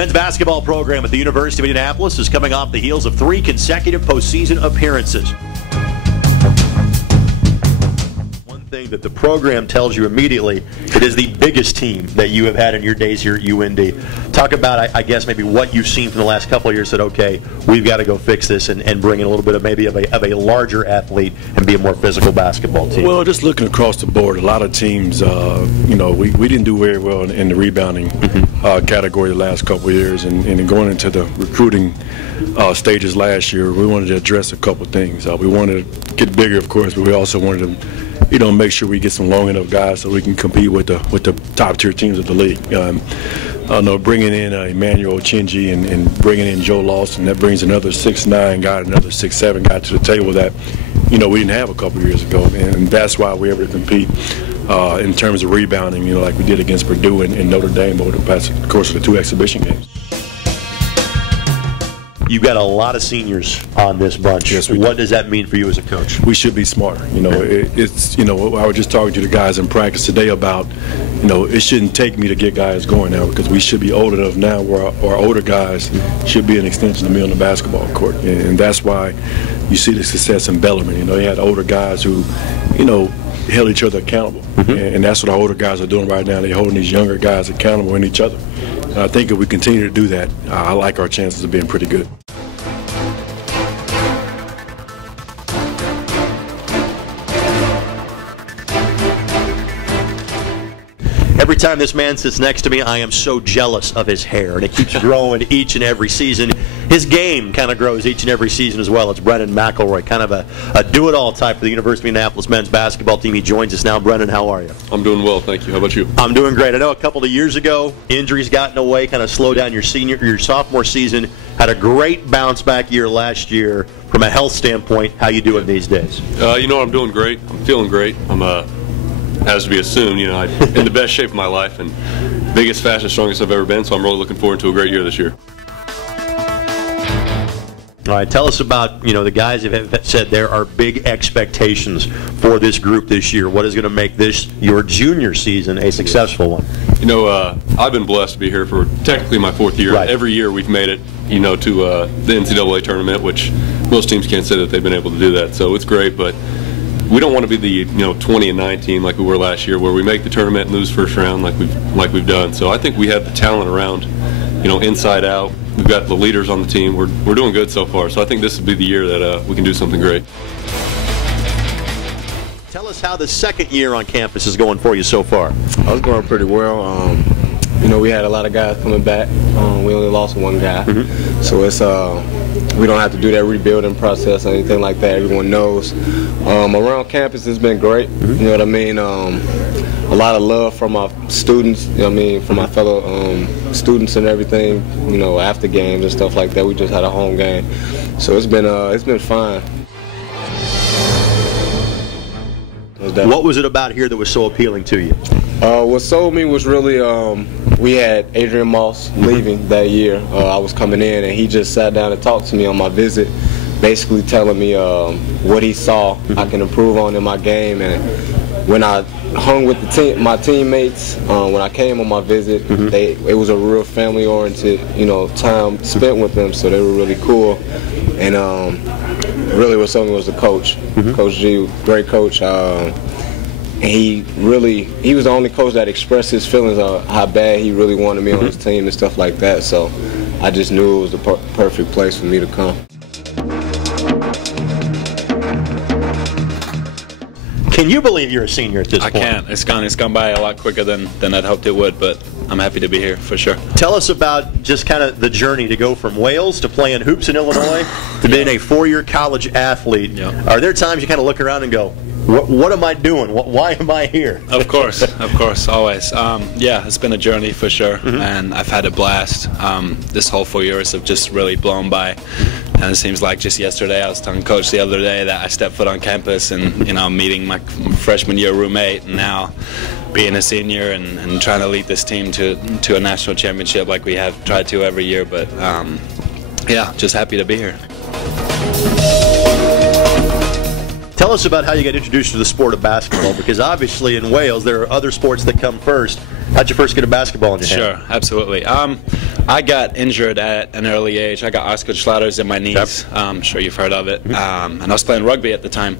men's basketball program at the University of Indianapolis is coming off the heels of 3 consecutive postseason appearances. One thing that the program tells you immediately, it is the biggest team that you have had in your days here at UIndy. Talk about, I guess, maybe what you've seen from the last couple of years that, okay, we've got to go fix this and bring in a little bit of maybe of a larger athlete and be a more physical basketball team. Well, just looking across the board, a lot of teams, we didn't do very well in the rebounding category the last couple of years, and going into the recruiting stages last year, we wanted to address a couple of things. We wanted to get bigger, of course, but we also wanted to make sure we get some long enough guys so we can compete with the top tier teams of the league. Bringing in Emmanuel Chinji and bringing in Joe Lawson, that brings another 6'9" guy, another 6'7" guy to the table that we didn't have a couple years ago, and that's why we're able to compete in terms of rebounding, like we did against Purdue and Notre Dame over the past course of the 2 exhibition games. You've got a lot of seniors on this bunch. Yes, what does that mean for you as a coach? We should be smarter. I was just talking to the guys in practice today about, it shouldn't take me to get guys going now, because we should be old enough now where our older guys should be an extension of me on the basketball court. And that's why you see the success in Bellarmine. They had older guys who, held each other accountable. And that's what our older guys are doing right now. They're holding these younger guys accountable in each other. And I think if we continue to do that, I like our chances of being pretty good. Every time this man sits next to me, I am so jealous of his hair, and it keeps growing each and every season. His game kind of grows each and every season as well. It's Brennan McElroy, kind of a do-it-all type for the University of Indianapolis men's basketball team. He joins us now. Brennan, how are you? I'm doing well, thank you. How about you? I'm doing great. I know a couple of years ago, injuries got in the way, kind of slowed down your sophomore season. Had a great bounce-back year last year. From a health standpoint, how you doing these days? I'm doing great. I'm feeling great. As to be assumed, I'm in the best shape of my life and biggest, fastest, strongest I've ever been, so I'm really looking forward to a great year this year. All right, tell us about, the guys have said there are big expectations for this group this year. What is going to make this, your junior season, a successful one? I've been blessed to be here for technically my 4th year. Right. Every year we've made it, to the NCAA tournament, which most teams can't say that they've been able to do that, so it's great, but we don't want to be the 20-9 team like we were last year, where we make the tournament and lose first round like we've done. So I think we have the talent around, inside out. We've got the leaders on the team. We're doing good so far. So I think this will be the year that we can do something great. Tell us how the second year on campus is going for you so far. I was going pretty well. We had a lot of guys coming back. We only lost one guy, so it's we don't have to do that rebuilding process or anything like that. Everyone knows. Around campus, it's been great. You know what I mean? A lot of love from our students. From my fellow students and everything. After games and stuff like that. We just had a home game, so it's been fine. What was it about here that was so appealing to you? What sold me was really we had Adrian Moss leaving that year. I was coming in, and he just sat down and talked to me on my visit, basically telling me what he saw I can improve on in my game. And when I hung with my teammates, when I came on my visit, it was a real family-oriented, time spent with them, so they were really cool. And really what sold me was the coach. Coach G, great coach. And he was the only coach that expressed his feelings on how bad he really wanted me on his team and stuff like that. So I just knew it was the perfect place for me to come. Can you believe you're a senior at this point? I can. It's gone by a lot quicker than I'd hoped it would, but I'm happy to be here for sure. Tell us about just kind of the journey to go from Wales to playing hoops in Illinois to being a 4-year college athlete. Yeah. Are there times you kind of look around and go, what am I doing? Why am I here? Of course, always. It's been a journey for sure, and I've had a blast. This whole 4 years have just really blown by, and it seems like just yesterday I was telling Coach the other day that I stepped foot on campus and meeting my freshman year roommate, and now being a senior and trying to lead this team to a national championship like we have tried to every year. But just happy to be here. Tell us about how you got introduced to the sport of basketball, because obviously in Wales there are other sports that come first. How'd you first get a basketball in your hand? Sure, absolutely. I got injured at an early age. I got Osgood-Schlatter's in my knees. Yep. I'm sure you've heard of it. And I was playing rugby at the time.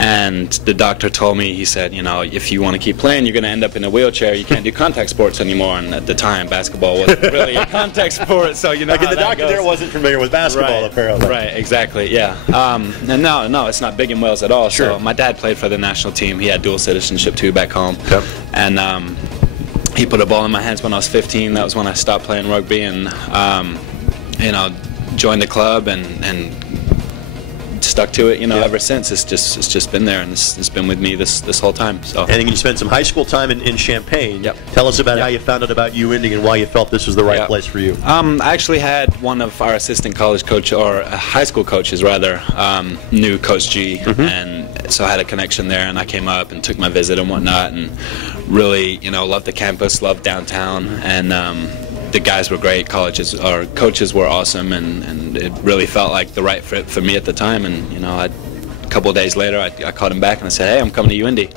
And the doctor told me, he said, you know, if you want to keep playing, you're going to end up in a wheelchair. You can't do contact sports anymore. And at the time, basketball wasn't really a contact sport, so you know Like how the that doctor goes. there wasn't familiar with basketball, Right, apparently. right, exactly, yeah. And no, it's not big in Wales at all. Sure. So my dad played for the national team. He had dual citizenship too back home. Yep. And he put a ball in my hands when I was 15. That was when I stopped playing rugby and, you know, joined the club and stuck to it, you know, Yep. ever since. It's just been there, and it's been with me this whole time. So. And then you spent some high school time in Champaign. Yep. Tell us about Yep. how you found out about UIndy and why you felt this was the right Yep. place for you. I actually had one of our assistant college coach, or high school coaches rather, knew Coach G, and so I had a connection there, and I came up and took my visit and whatnot, and really, you know, loved the campus, loved downtown, and the guys were great. Coaches were awesome, and it really felt like the right fit for me at the time. And you know, a couple of days later, I called him back and I said, "Hey, I'm coming to UIndy."